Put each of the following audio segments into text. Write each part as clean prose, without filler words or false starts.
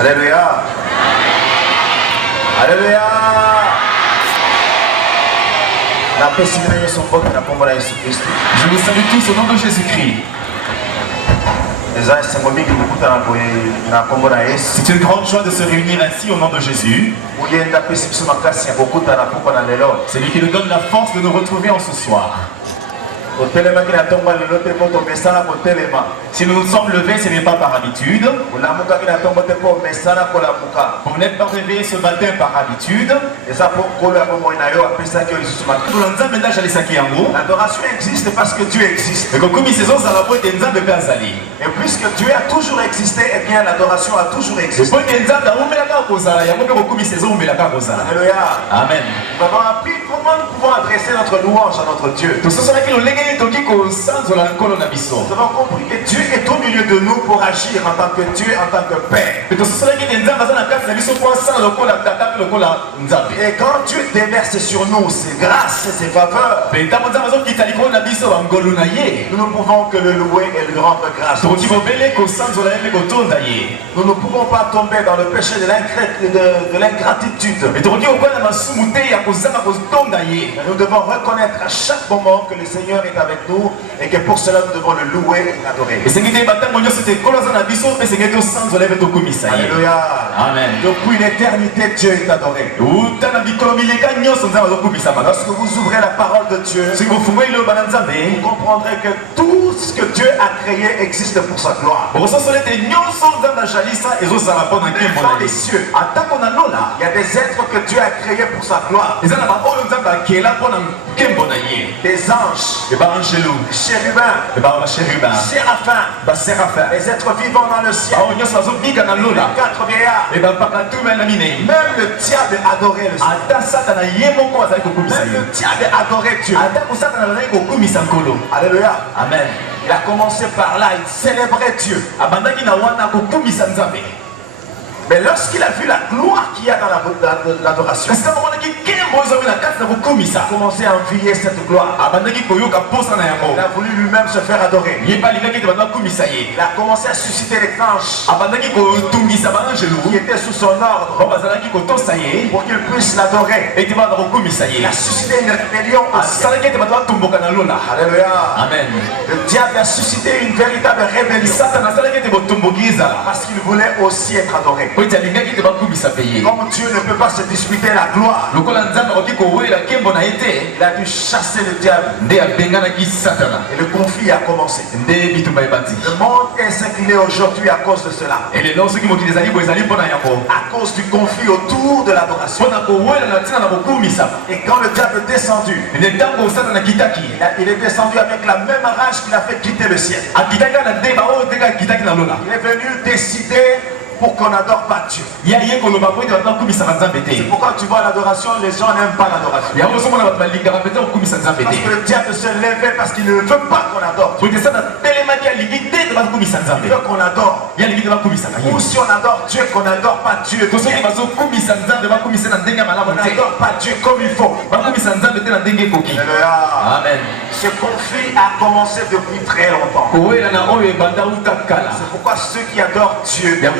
Alléluia. Alléluia. Je vous salue tous au nom de Jésus-Christ. C'est une grande joie de se réunir ainsi au nom de Jésus. C'est lui qui nous donne la force de nous retrouver en ce soir. Si nous nous sommes levés, ce n'est pas par habitude. Vous n'êtes pas réveillés ce matin par habitude. L'adoration existe parce que Dieu existe. Et puisque Dieu a toujours existé, eh bien l'adoration a toujours existé. Alléluia. Amen. Nous avons appris comment nous pouvons adresser notre louange à notre Dieu. Nous avons compris que Dieu est au milieu de nous pour agir en tant que Dieu, en tant que Père. Et quand Dieu déverse sur nous ses grâces et ses faveurs, nous ne pouvons que le louer et lui rendre grâce. Nous ne pouvons pas tomber dans le péché de l'ingratitude. Nous devons reconnaître à chaque moment que le Seigneur est avec nous et que pour cela nous devons le louer et l'adorer. Alléluia. Amen. Depuis l'éternité, Dieu est adoré. Lorsque vous ouvrez la parole de Dieu, vous comprendrez que tout ce que Dieu a créé existe pour sa gloire. Dans les cieux, il y a des êtres que Dieu a créés pour sa gloire. Des anges, chérubins, séraphins, les êtres vivants dans le ciel, les 4 vieillards, même le diable adorait le Seigneur. Même le diable adorait Dieu. Alléluia. Amen. Il a commencé par là, il célébrait Dieu. Mais lorsqu'il a vu la gloire qu'il y a dans l'adoration, il a commencé à envier cette gloire. Il a voulu lui-même se faire adorer. Il a commencé à susciter les anges qui étaient sous son ordre pour qu'il puisse l'adorer. Il a suscité une rébellion. Alléluia. Amen. Le diable a suscité une véritable rébellion parce qu'il voulait aussi être adoré. Comme Dieu ne peut pas se disputer la gloire, il a dû chasser le diable. Et le conflit a commencé. Le monde est ce qu'il est aujourd'hui à cause de cela. À cause du conflit autour de l'adoration. Et quand le diable est descendu, il est descendu avec la même rage qu'il a fait quitter le ciel. Il est venu décider pour qu'on n'adore pas Dieu. C'est pourquoi tu vois l'adoration, les gens n'aiment pas l'adoration. Parce que le diable se levait parce qu'il ne veut pas qu'on adore Dieu. Il veut qu'on adore. Ou si on adore Dieu, qu'on n'adore pas Dieu. On n'adore pas Dieu comme il faut. Amen. Ce conflit a commencé depuis très longtemps. C'est pourquoi ceux qui adorent Dieu, Dieu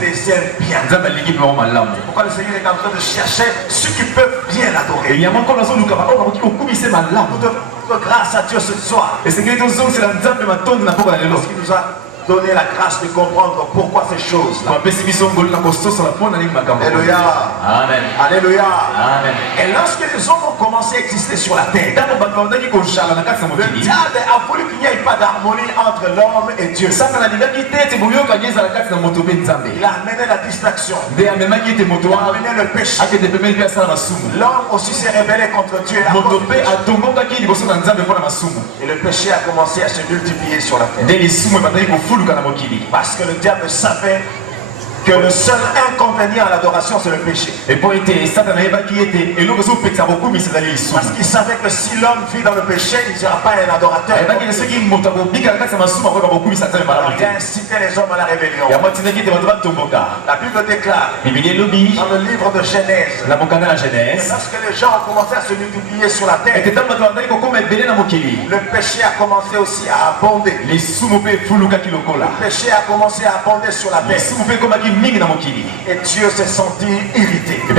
les aime bien. C'est pourquoi le Seigneur est en train de chercher ceux qui peuvent bien l'adorer. Nous devons rendre grâce à Dieu ce soir. Parce qu'il nous a donné la grâce de comprendre pourquoi ces choses là. Alléluia. Amen. Alléluia. Amen. Et lorsque les hommes ont commencé à exister sur la terre, le diable a voulu qu'il n'y ait pas d'harmonie entre l'homme et Dieu. Il a amené la distraction. Il a amené le péché. L'homme aussi s'est rebellé contre Dieu. Et le péché a commencé à se multiplier sur la terre. Parce que le diable savait que le seul inconvénient à l'adoration, c'est le péché. Parce qu'il savait que si l'homme vit dans le péché, il ne sera pas un adorateur. Il a incité les hommes à la rébellion. La Bible déclare dans le livre de Genèse, lorsque les gens ont commencé à se multiplier sur la terre, le péché a commencé aussi à abonder. Le péché a commencé à abonder sur la terre. Et Dieu s'est senti irrité. Dieu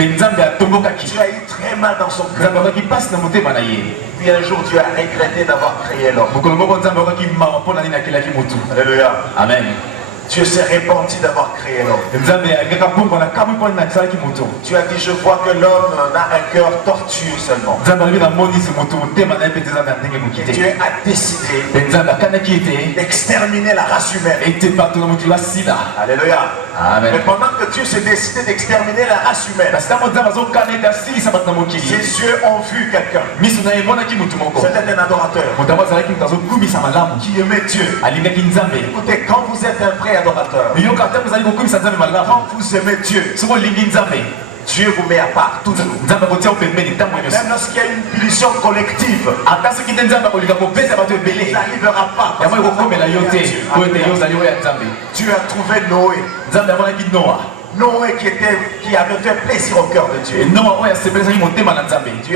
a eu très mal dans son cœur. Puis un jour, Dieu a regretté d'avoir créé l'homme. Alléluia. Amen. Dieu s'est repenti d'avoir créé l'homme. Tu as dit, je vois que l'homme a un cœur tortueux seulement. Et Dieu a décidé d'exterminer la race humaine. Alléluia. Amen. Mais pendant que Dieu s'est décidé d'exterminer la race humaine, ses yeux ont vu quelqu'un. C'était un adorateur qui aimait Dieu. Écoutez, quand vous êtes un vrai adorateur, quand vous aimez Dieu, Dieu vous met à part toujours. Même lorsqu'il y a une punition collective, il n'arrivera pas. Dieu a trouvé Noé. Noé qui avait fait plaisir au cœur de Dieu. Dieu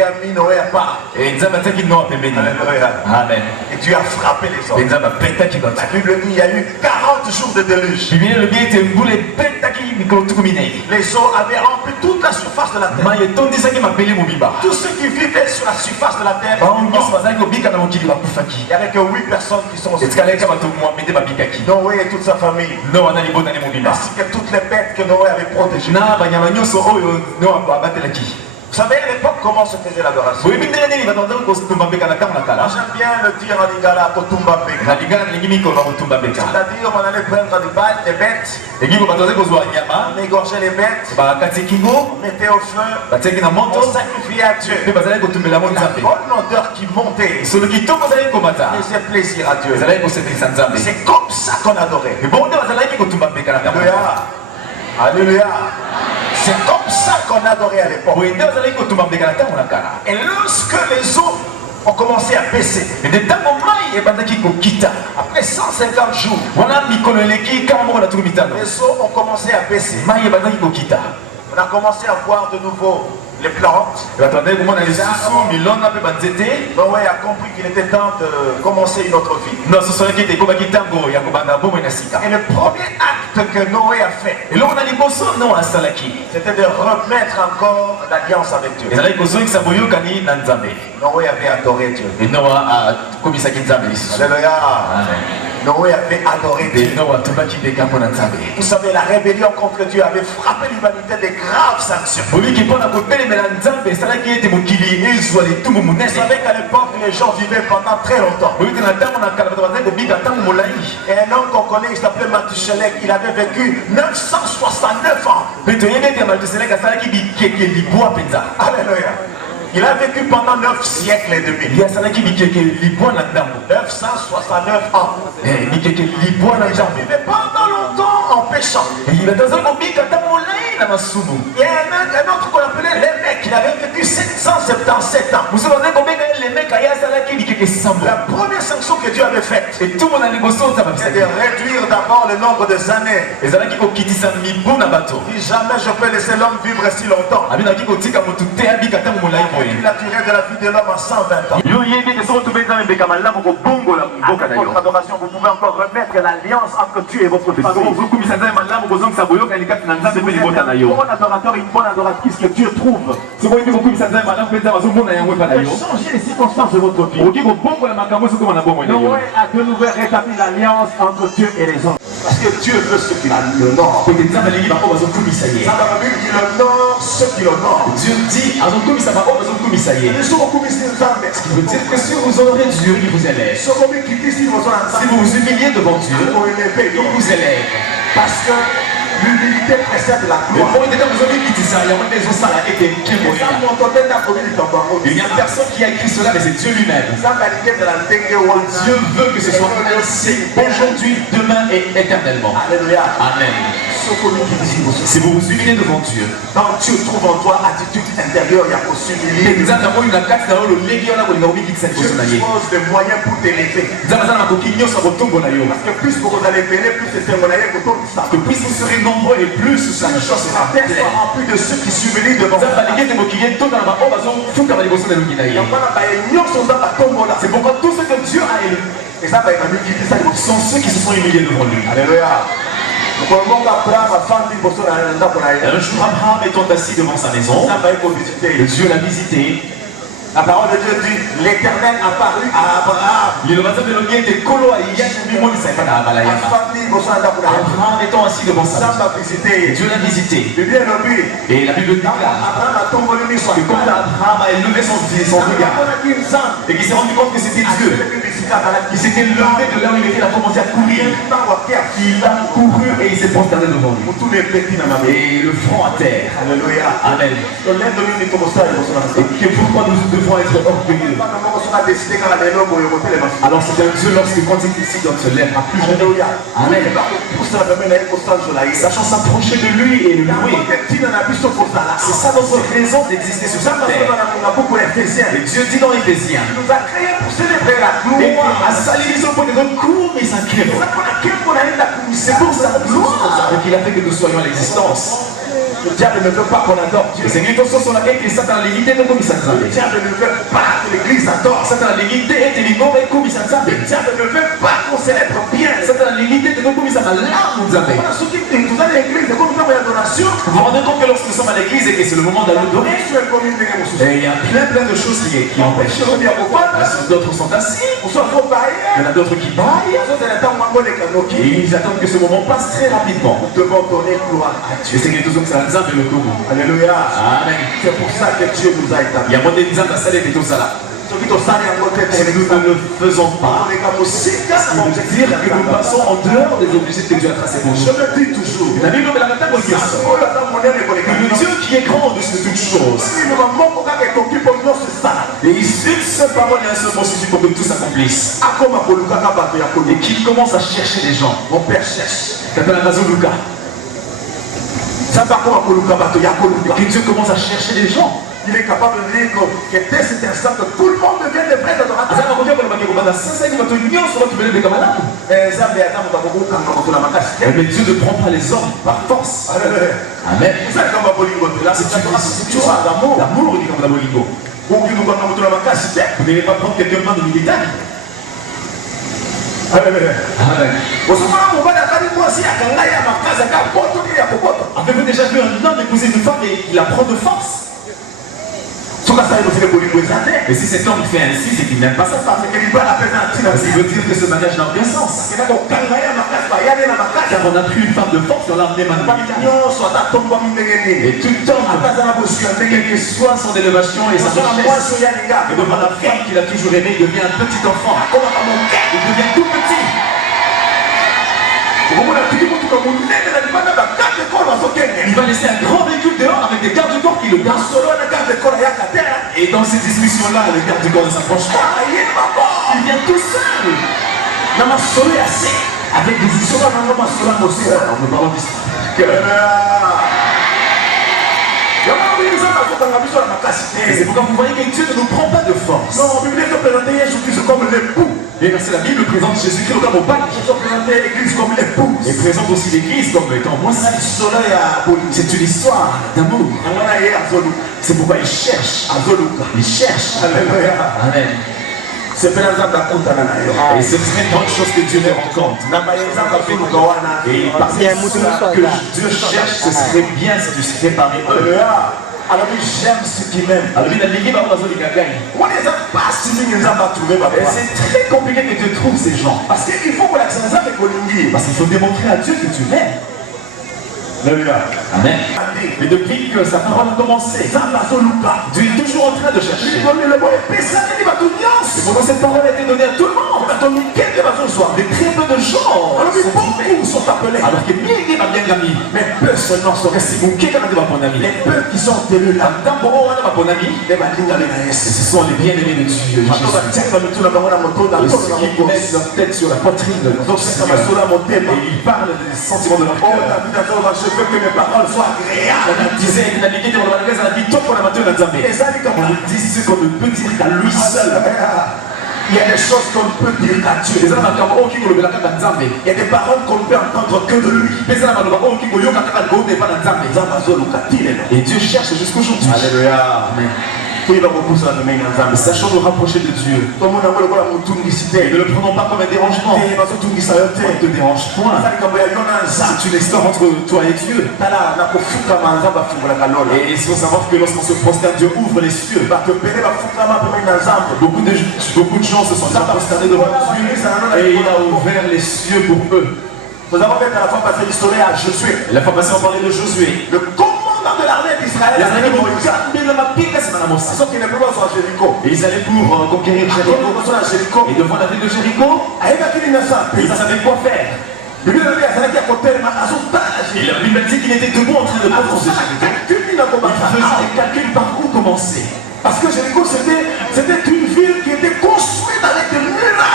a mis Noé à part. Alléluia. Amen. Et Dieu a frappé les hommes. La Bible dit qu'il y a eu 40 jours de déluge. Les eaux avaient rempli toute la surface de la terre. Tous ceux qui vivaient sur la surface de la terre, il n'y avait que 8 personnes qui sont sauvées. Noé et toute sa famille. Ainsi que toutes les bêtes que Noé avait protégées. Vous savez à l'époque comment se faisait l'adoration? J'aime bien le dire en lingala Kotumbambeka. C'est-à-dire on allait prendre des bêtes, on égorgeait les bêtes, on mettait au feu, on sacrifiait à Dieu. La bonne odeur qui montait faisait plaisir à Dieu. C'est comme ça qu'on adorait. Alléluia. Alléluia. C'est comme ça qu'on adorait à l'époque. Et lorsque les eaux ont commencé à baisser, après 150 jours, les eaux ont commencé à baisser. On a commencé à voir de nouveau les plantes. Noé a compris qu'il était temps de commencer une autre vie. Et le premier acte que Noé a fait, c'était de remettre encore l'alliance avec Dieu. Noé avait adoré Dieu. Alléluia. Noé avait adoré Dieu. Vous savez, la rébellion contre Dieu avait frappé l'humanité de graves sanctions. Vous savez qu'à l'époque, les gens vivaient pendant très longtemps. Et un homme qu'on connaît, il s'appelait Mathusalem, il avait vécu 969 ans. Alléluia. Il a vécu pendant 9 siècles et demi. 969 ans. Il vivait pendant longtemps en péchant. Il y a un autre qu'on appelait Lémec. Il avait vécu 777 ans. La première sanction que Dieu avait faite, c'est de réduire d'abord le nombre des années. Si jamais je peux laisser l'homme vivre si longtemps, il a duré de la vie de l'homme à 120 ans. Avec votre adoration, vous pouvez encore remettre l'alliance entre Dieu et votre famille. Bon adorateur et une bonne adoratrice que Dieu trouve. Changer les circonstances de votre vie. Noé a de nouveau rétabli l'alliance entre Dieu et les hommes. Parce que Dieu veut ceux qui l'honorent. Ça va dire qu'il honore ceux qui l'honorent. Dieu dit, ce qui veut dire que si vous honorez Dieu, il vous élève. Si vous vous humiliez devant Dieu, il vous élève. Parce que l'humilité précède la gloire. Il n'y a personne qui a écrit cela, mais c'est Dieu lui-même. Dieu veut que ce soit ainsi aujourd'hui, demain et éternellement. Alléluia. Amen. Si vous vous humiliez devant Dieu, quand Dieu trouve en toi attitude intérieure, il y a pour s'humilier. Dieu dispose de moyens pour t'élever. Parce que plus vous allez venir, plus c'est un moyen que plus vous serez nombreux et plus ça ne sera pas rempli de ceux qui s'humilient devant vous. C'est pourquoi tous ceux que Dieu a élus sont ceux qui se sont humiliés devant lui. Alléluia. Un jour, Abraham étant assis devant sa maison, Dieu l'a visité. La parole de Dieu dit, l'Éternel apparut à Abraham. Abraham étant assis devant sa maison, Dieu l'a visité. Et la Bible déclare que quand Abraham a élevé son regard et qu'il s'est rendu compte que c'était Dieu, il s'était levé de là où il était, il a commencé à courir. Il a couru et il s'est prosterné devant lui. Et le front à terre. Alléluia. Amen. Et pourquoi nous devons être orgueilleux? Alors c'est un Dieu lorsque quand il décide de se lève à plus jamais. Amen. Sachant s'approcher de lui et le louer. C'est ça notre raison d'exister sur cette terre. Et Dieu dit dans Éphésiens, il nous a créé pour célébrer la gloire. C'est pour sa gloire qu'il a fait que nous soyons à l'existence. Le diable ne veut pas qu'on adore Dieu. Le diable ne veut pas que l'église adore. Le diable ne veut pas qu'on célèbre bien. Vous vous rendez compte que lorsque nous sommes à l'église et que c'est le moment d'adorer, il y a plein de choses qui empêchent. D'autres sont assis, il y en a d'autres qui baillent. Et ils attendent que ce moment passe très rapidement. Nous devons donner gloire à Dieu. Alléluia. Amen. C'est pour ça que Dieu nous a établis. Si nous ne le faisons pas, ça veut dire que nous passons en dehors des objectifs que Dieu a tracés pour nous. Je le dis toujours. La Bible me l'a dit, le Dieu qui est grand au-dessus de toutes choses. Et il suit sa parole et un seul mot suffit pour que tout s'accomplisse. Et qu'il commence à chercher des gens. Mon père cherche. Que Dieu commence à chercher des gens. Il est capable de dire que dès cet instant que tout le monde devient de vrais adorateurs. Mais Dieu ne prend pas les hommes par force. Amen. C'est une histoire d'amour. Vous n'allez pas prendre quelqu'un de militaire. Avez-vous déjà vu un homme épouser une femme et il la prend de force? Et si cet homme fait ainsi, c'est qu'il n'aime pas sa femme. Parce qu'il veut dire que ce mariage n'a aucun sens. Car on a pris une femme de force et on l'a amenée maintenant. Et tout homme, quelle que soit son élévation et sa richesse, et devant la femme qu'il a toujours aimée, il devient un petit enfant. Il devient tout petit. Il va laisser un grand véhicule dehors avec des gardes du corps qui le gardent. Et dans ces discussions-là, le garde du corps ne s'approche pas. Il vient tout seul. Avec des histoires. On ne parle pas c'est pourquoi vous voyez que Dieu ne nous prend pas de force. Non, la Bible présente Jésus-Christ comme l'époux. Et la Bible présente Jésus-Christ comme au bac. L'église comme l'époux. Et présente aussi l'église comme étant moi. C'est une histoire d'amour. C'est pourquoi il cherche. Il cherche. Amen. C'est pas la et ce serait une bonne chose que Dieu ne rencontre. Et parce que Dieu cherche, ce serait bien si tu serais parmi eux. Alors j'aime ce qu'il m'aime. Alors c'est très compliqué que tu trouves ces gens. Parce qu'il faut qu'il faut démontrer à Dieu que tu l'aimes. Alléluia. Amen. Mais depuis que sa parole a commencé, Dieu est toujours en train de chercher. Et pourtant cette parole a été donnée à tout le monde. Mais très peu de gens sont appelés. Alors que Mille va bien gagner. Mais peu seulement sont restés. Les peu qui sont tenus là. Ce sont les bien-aimés de Dieu. Et ceux qui mettent leur tête sur la poitrine de notre Seigneur. Et ils parlent des sentiments de leur cœur. Je veux que mes paroles soient agréables. On disait, on dit ce qu'on ne peut dire qu'à lui seul. Il y a des choses qu'on ne peut dire qu'à Dieu. Il y a des paroles qu'on ne peut entendre que de lui. Et Dieu cherche jusqu'aujourd'hui. Alléluia. Amen. Sachons nous rapprocher de Dieu. Et ne le prenons pas comme un dérangement. Ne te dérange point. C'est une histoire entre toi et Dieu. Et il faut savoir que lorsqu'on se prosterne, Dieu ouvre les cieux. Beaucoup de gens se sont déjà prosternés devant Dieu. Et il a ouvert les cieux pour eux. Nous avons fait la fois passée l'histoire à Josué. La fois passée, on parlait de Josué. Le commandant de l'armée d'Israël. Et ils allaient pour conquérir Jéricho. Et devant la ville de Jéricho, ils savaient quoi faire. Et la Bible dit qu'il était debout en train de prononcer Jéricho. Il faisait des calculs par où commencer. Parce que Jéricho, c'était une ville qui était construite avec des murailles.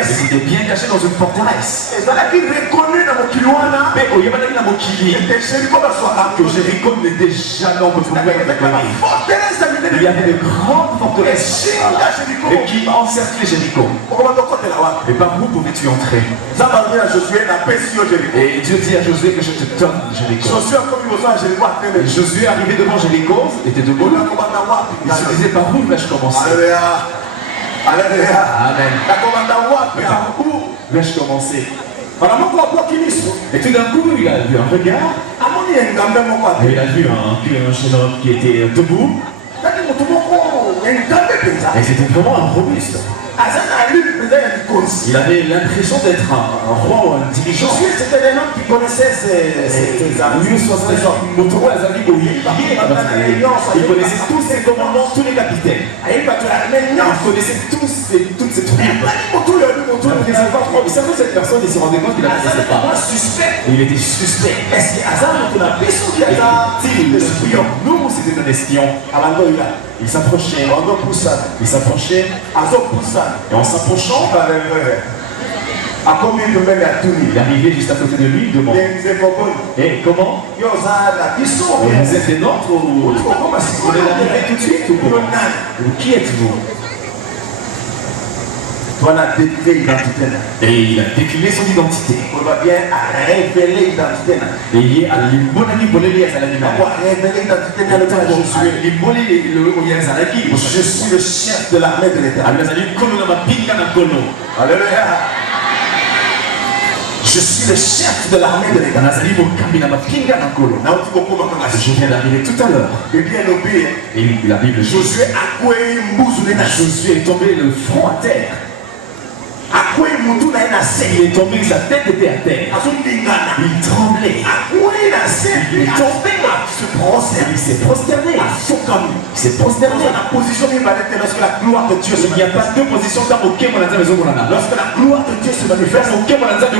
Et c'était bien caché dans une forteresse. Et que Jéricho n'était jamais en retrouvé avec la connerie. Il y avait de grandes forteresses et qui encerclaient Jéricho. Et par où pouvais-tu entrer? Et Dieu dit à Josué que je te donne Jéricho. Et Josué arrivé devant Jéricho, était debout. Il se disait par où vais-je commencer? Alléluia. Amen. Par où vais-je commencer? Et tout d'un coup, il a vu un regard. Et il a vu un jeune homme qui était debout. Et c'était vraiment un robuste. Il avait l'impression d'être un roi ou un dirigeant. C'était un homme qui connaissait ses amis. Il connaissait tous ses commandants, tous les capitaines. Il connaissait tous toutes ces troupes. Il savait cette personne, il se rendait compte qu'il ne la connaissait pas. Et il était suspect. Est-ce que nous, c'était un espion. Il s'approchait. Il s'approchait. Et en s'approchant, il arrivait juste à côté de lui, il demandait: et comment? Vous êtes des nôtres ou vous voulez l'arriver tout de suite ou comment? Qui êtes-vous? Et il a décliné son identité. Et il est à je suis le chef de l'armée de l'Éternel. Alléluia. Je suis le chef de l'armée de l'Éternel. Je viens d'arriver tout à l'heure. Et la Bible dit: Josué est tombé le front à terre. Il est tombé, sa tête était à terre. Il tremblait. Il est tombé. Il s'est prosterné. Il s'est prosterné. Lorsque la gloire de Dieu se Il n'y a pas deux positions dans aucune maison. Lorsque la gloire de Dieu se manifeste, aucun dans la salle de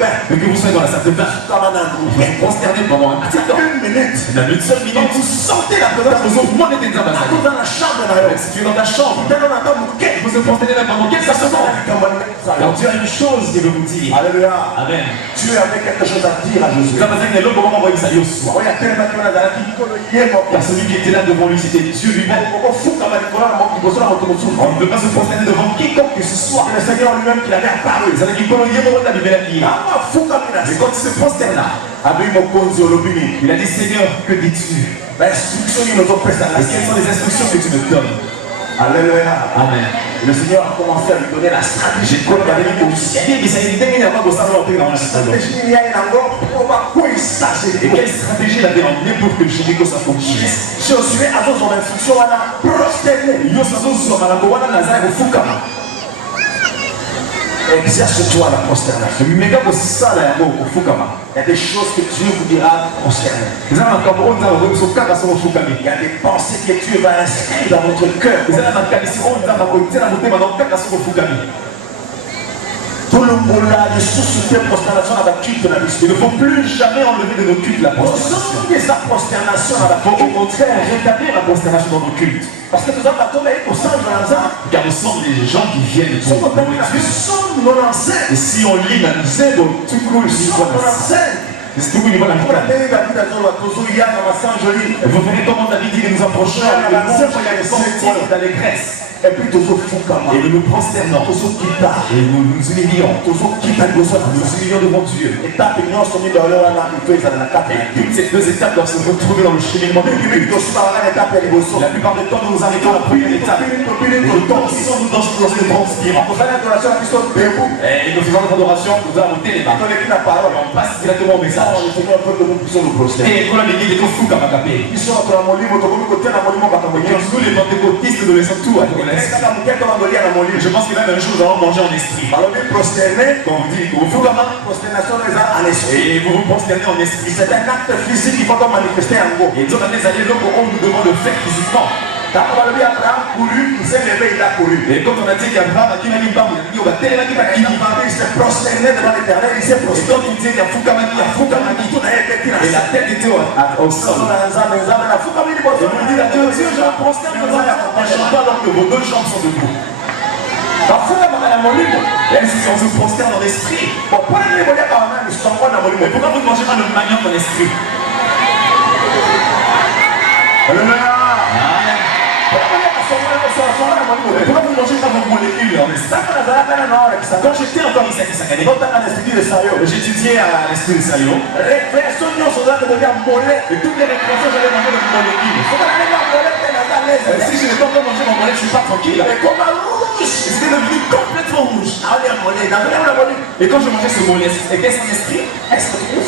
bain, mais que vous soyez dans la salle de bain, vous êtes prosterné pendant un petit temps. Dans une seule minute, vous sentez la présence de Dieu. Dans la chambre, si tu es dans ta chambre, vous se prosternez pendant quelques secondes. Alors Dieu a une chose qu'il veut vous dire. Alléluia. Amen. Dieu avait quelque chose à dire à Josué. Car celui qui était là devant lui, c'était Dieu lui-même. On ne peut pas se prosterner devant quiconque que ce soit. C'est le Seigneur lui-même qui l'avait apparu. Mais quand il se prosterna, il a dit: Seigneur, que dis-tu? Et quelles sont les instructions que tu me donnes? Alléluia. Amen. Le Seigneur a commencé à lui donner la stratégie. Et quelle stratégie il avait emmené pour que Jéricho soit conquis? Josué a son instruction à la prosterner. Exerce-toi la prosternation. Il y a des choses que Dieu vous dira concerner. Il y a des pensées que Dieu va inscrire dans votre cœur. Tout le monde là, de sous-souter prosternation à la culte de la mission. Il ne faut plus jamais enlever de nos cultes la prosternation. La prosternation à la culte. Au contraire, rétablir la prosternation dans nos cultes. Parce que nous avons tombé au sein de l'Anza. Car nous sommes des gens qui viennent pour nous. Nous sommes nos ancêtres. Et si on lit la Nzebo, tout cool, nous sommes nos ancêtres. Vous verrez comment David dit que nous approchons dans les Grèces. Et puis et nous nous prosternons, et nous nous humilions, nous humilions devant Dieu. Et toutes ces deux étapes doivent se retrouver dans le cheminement de Dieu. La plupart du temps, nous nous arrêtons à la première étape. Et nous dansons dans une transpirant. Et nous faisons notre adoration, nous allons monter les mains. Et on passe directement au message. Et pour la l'église, il faut fou comme un capé. Nous, les pentecôtistes, nous laissons tout à nous. Je pense que même un jour, nous allons manger en esprit. Quand vous dites, vous vous et vous vous prosternez en esprit. C'est un acte physique qu'il faut manifester en gros. Et d'autres années, on nous demande de faire physiquement. Abraham couru, il s'est levé, il a couru. Et quand on a dit qu'Abraham a dit il s'est prosterné devant l'Éternel, il s'est prosterné. Et quand il dit et la tête était au sol. Et il dit à Dieu, je me prosterne devant la chanson alors que vos deux jambes sont debout. Même si on se prosterne dans l'esprit. Pourquoi vous ne mangez pas le manioc dans l'esprit? Alléluia. Pourquoi vous ne mangez pas vos molécules en esprit? Quand j'étais encore ici à Kisangani, j'étudiais à l'Institut de Sayo. Et toutes les récréations, j'allais manger des molécules. Si je n'ai pas encore mangé mon mollet, je ne suis pas tranquille. C'était devenu complètement rouge. Et quand je mangeais ce mollet, était-ce en esprit? Et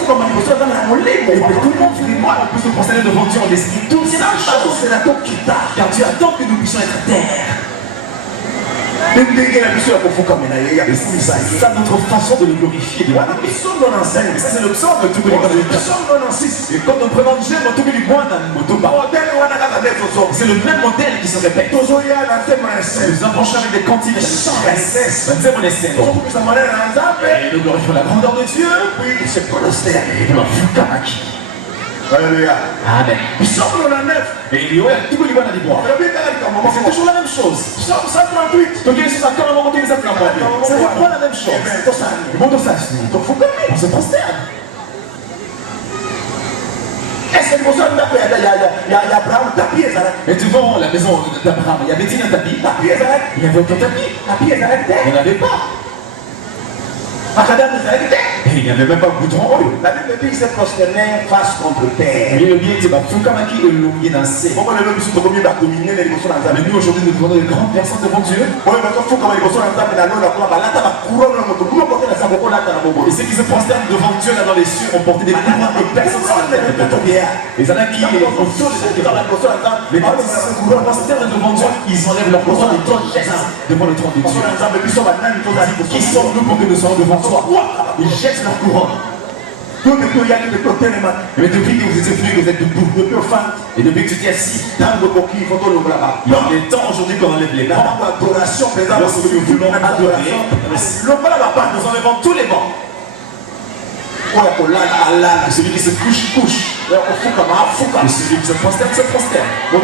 tout le monde dit, moi, on peut se prosterner devant Dieu en esprit. Tout ça, c'est la tête qui t'a. Car Dieu attend que nous puissions être terre. C'est ça notre façon de le glorifier. Ça c'est le psaume de tout le monde. Et quand nous prenons Dieu, c'est le même modèle qui se répète. Nous approchons avec des cantiques. Et nous glorifions la grandeur de Dieu. Et nous Alléluia. Amen. Et c'est toujours la même chose. C'est pourquoi la même chose. On se prosterne. Et devant la maison d'Abraham, il y avait-il un tapis? Il y avait aucun tapis. Il n'y en avait pas. Et il n'y avait même pas de goudron. La Bible dit qu'il s'est prosterné face contre terre. Mais nous aujourd'hui nous demandons de grandes personnes devant Dieu. Et ceux qui se prosternent devant Dieu là dans les cieux ont porté des couronnes de personnes sur la terre. Les années qui mais quand ils se prosternent devant Dieu, ils enlèvent leur couronne et donnent devant le trône de Dieu. Qui sommes-nous pour que nous soyons devant toi? Ils jettent leur couronne. Mais depuis que vous étiez venu, vous êtes debout. Et depuis que tu étais assis, il est temps aujourd'hui qu'on enlève les bancs. Lorsque nous voulons adorer, nous enlevons tous les bancs. Celui qui se couche, couche. Et celui qui se prosterne, se prosterne. Il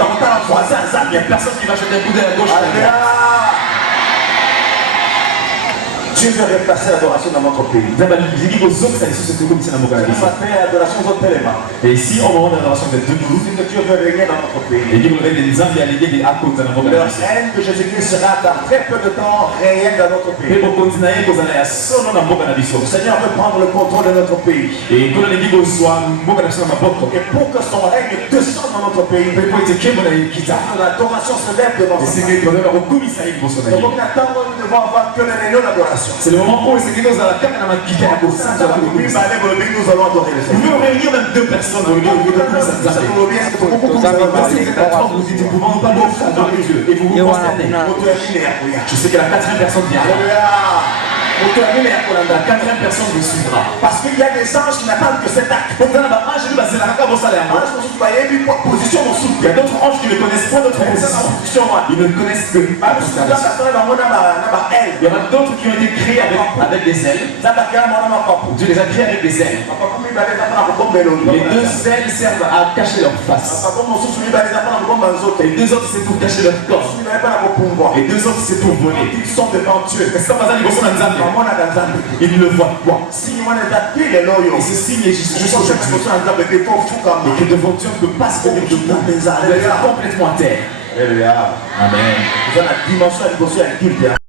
n'y a personne qui va jeter un coup d'œil à gauche. Dieu veut replacer l'adoration dans notre pays. Et ici, au moment de l'adoration de nous, Dieu veut régner dans notre pays. Et Dieu veut régner des hommes et alléguer des actes dans notre pays. Le règne de Jésus-Christ sera dans très peu de temps réel dans notre pays. Le Seigneur veut prendre le contrôle de notre pays. Et pour que son règne descende dans notre pays, l'adoration se lève devant notre pays. Nous devons avoir que les réunions d'adoration. C'est le moment où c'est que nous allons faire nous allons adorer le Seigneur. Nous pouvons réunir même deux personnes dans le lieu de et vous vous prosternez. Je sais que la quatrième personne vient. La quatrième personne vous suivra. Parce qu'il y a des anges qui n'attendent que cet acte. Il y a d'autres anges qui ne connaissent pas notre position. Ils ne connaissent que la constellation. Il y en a d'autres qui ont été créés avec des ailes. Dieu les a créés avec des ailes. Les deux ailes servent à cacher leur face. Les deux autres c'est pour cacher leur corps. Les deux autres c'est pour voler. Ils sont devant Dieu. Ils ne le voient pas. Et ce signe est jusqu'au jour. Et que devant Dieu on ne peut pas se tenir debout. Vous êtes complètement à terre. Amen. Amen. Vous avez la dimension et la